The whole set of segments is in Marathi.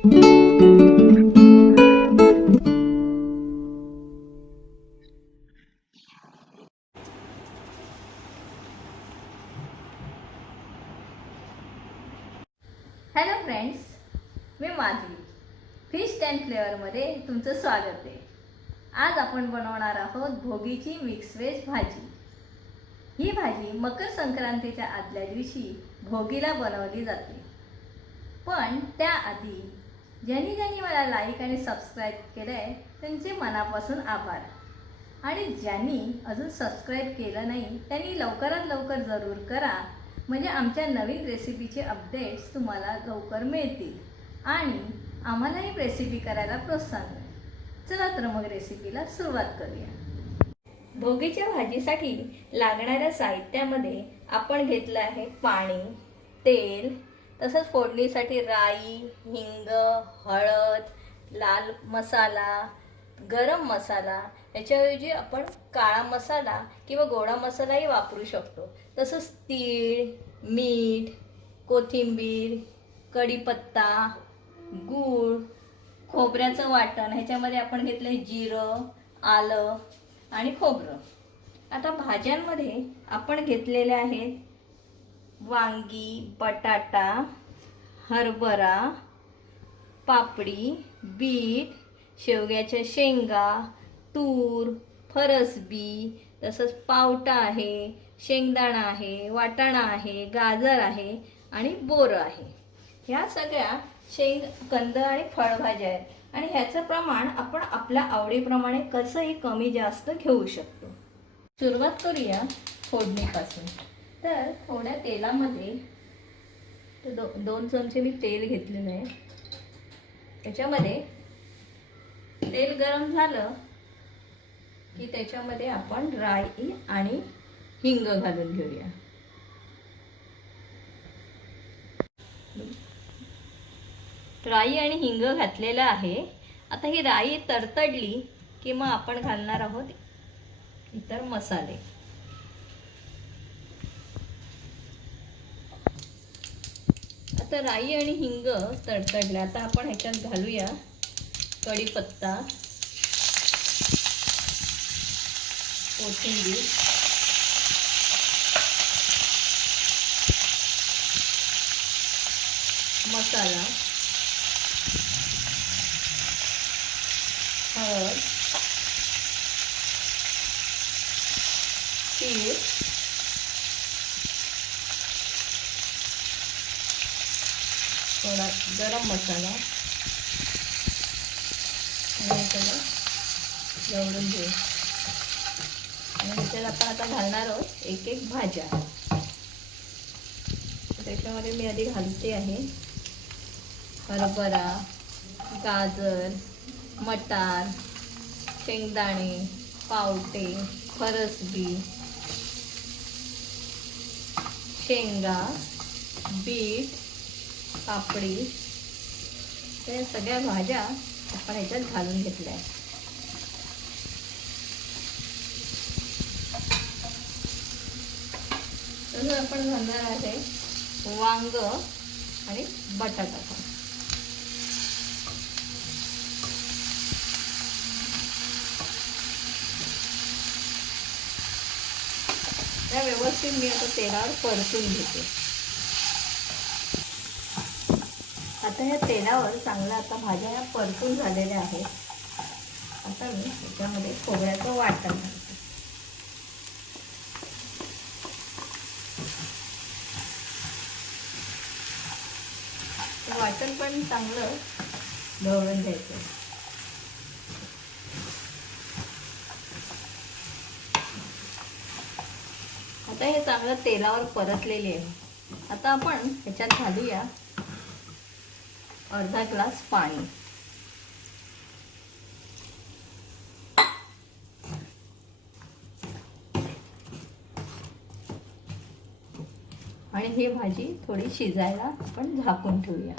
हॅलो फ्रेंड्स, मी माधवी फिश अँड फ्लेवरमध्ये तुमचं स्वागत आहे। आज आपण बनवणार आहोत भोगीची मिक्स व्हेज भाजी। ही भाजी मकर संक्रांतीच्या आदल्या दिवशी भोगीला बनवली जाते। पण त्याआधी ज्यांनी मला लाईक आणि सबस्क्राईब केलं आहे त्यांचे मनापासून आभार, आणि ज्यांनी अजून सबस्क्राईब केलं नाही त्यांनी लवकरात लवकर जरूर करा, म्हणजे आमच्या नवीन रेसिपीचे अपडेट्स तुम्हाला लवकर मिळतील आणि आम्हालाही रेसिपी करायला प्रोत्साहन मिळेल। चला तर मग रेसिपीला सुरुवात करूया। भोगीच्या भाजीसाठी लागणाऱ्या साहित्यामध्ये आपण घेतलं आहे पाणी, तेल, तसंच फोडणीसाठी राई, हिंग, हळद, लाल मसाला, गरम मसाला। याच्याऐवजी आपण काळा मसाला किंवा गोडा मसालाही वापरू शकतो। तसंच तीळ, मीठ, कोथिंबीर, कढीपत्ता, गूळ, खोबऱ्याचं वाटण। ह्याच्यामध्ये आपण घेतलं जिरं, आलं आणि खोबरं। आता भाज्यांमध्ये आपण घेतलेले आहेत वांगी, बटाटा, हरभरा, पापडी, बीट, शेवग्याच्या शेंगा, तूर, फरसबी, तसंच पावटा आहे, शेंगदाणा आहे, वाटाणा आहे, गाजर आहे आणि बोरं आहे। ह्या सगळ्या कंद आणि फळभाज्या आहेत आणि ह्याचं प्रमाण आपण आपल्या आवडीप्रमाणे कसंही कमी जास्त घेऊ शकतो। सुरुवात करूया फोडणीपासून। तर थोड्या तेलामध्ये 2 चमचे मी तेल घेतलेलं आहे। त्याच्यामध्ये तेल गरम झालं की त्याच्यामध्ये आपण राई आणि हिंग घालून घेऊया। राई आणि हिंग घातलेला आहे। आता ही राई तडतडली की मग आपण घालणार आहोत इतर मसाले। आता राई आणि हिंग तडतडले, आता आपण ह्याच्यात घालूया कढीपत्ता, कोथिंबीर, मसाला, हळद, तीळ, थोडा गरम मसाला आणि त्याला निवडून घेऊ। आणि ह्याच्यात आपण आता घालणार आहोत एक एक भाज्या। त्याच्यामध्ये मी आधी घालते आहे हरभरा, गाजर, मटार, शेंगदाणे, पावटे, फरसबी, शेंगा, बीट, पापडी। त्या सगळ्या भाज्या आपण ह्याच्यात घालून घेतल्या आहेत। तसंच आपण घालणार आहे वांग आणि बटाटा। त्या व्यवस्थित मी आता तेलावर परतून घेते। आता या तेलावर चांगला आता भाज्या या परतून झालेल्या आहेत। आता मी त्याच्यामध्ये खोबऱ्याचं वाटण घालते। वाटण पण चांगलं ढवळून घ्यायचं। आता हे चांगलं तेलावर परतलेले आहे। आता आपण ह्याच्यात घालूया अर्धा ग्लास पाणी। आणि ही भाजी थोडी शिजायला आपण झाकून ठेवूया।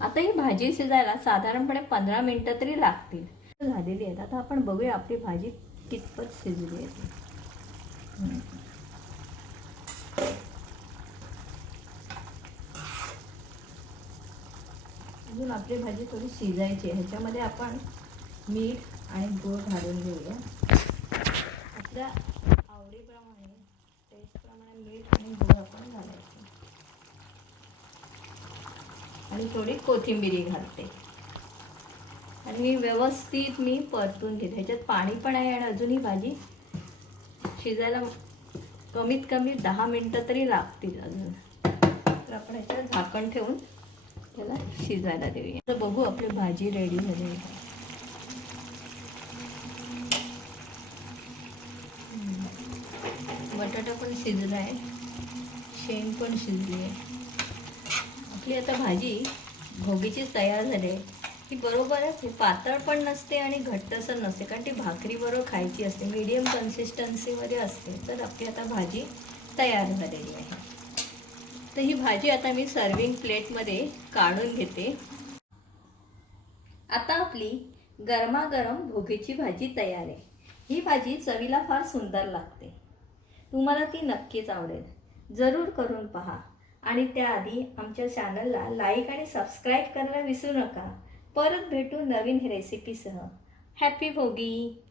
आता ही भाजी शिजायला साधारणपणे 15 मिनिटं तरी लागतील। झालेली आहेत। आता आपण बघूया आपली भाजी कितपत शिजली आहे। अजून आपली भाजी थोडी शिजायची आहे. ह्याच्यामध्ये आपण मीठ आणि गूळ घालून घेऊया. आपल्या आवडीप्रमाणे टेस्टप्रमाणे मीठ आणि गूळ आपण घालायचं आणि थोडी कोथिंबीर घालते आणि व्यवस्थित परतून घेते. ह्याच्यात पाणी पण आहे आणि अजूनही भाजी शिजायला कमीत कमी 10 मिनटं तरी लागतील अजून. तर आपण ह्याच्यात झाकण ठेवून त्याला शिजायला देऊया. तर बघू आपली भाजी रेडी झाली आहे. बटाटा पण शिजला आहे, शेंग पण शिजली आहे. आपली आता भाजी भोगीची तयार झाली आहे. ही बरोबर आहे, पातळ पण नसते आणि घट्टसर नसते, कारण ती भाकरीबरोबर खायची असते, मीडियम कन्सिस्टन्सीमध्ये असते. तर आपली आता भाजी तयार झालेली आहे. तर ही भाजी आता मी सर्विंग प्लेटमध्ये काढून घेते. आता आपली गरमागरम भोगीची भाजी तयार आहे. ही भाजी चवीला फार सुंदर लागते. तुम्हाला ती नक्कीच आवडेल. जरूर करून पहा आणि त्याआधी आमच्या चॅनलला लाईक आणि सबस्क्राईब करायला विसरू नका. परत भेटू नवीन रेसिपीसह. हॅपी भोगी.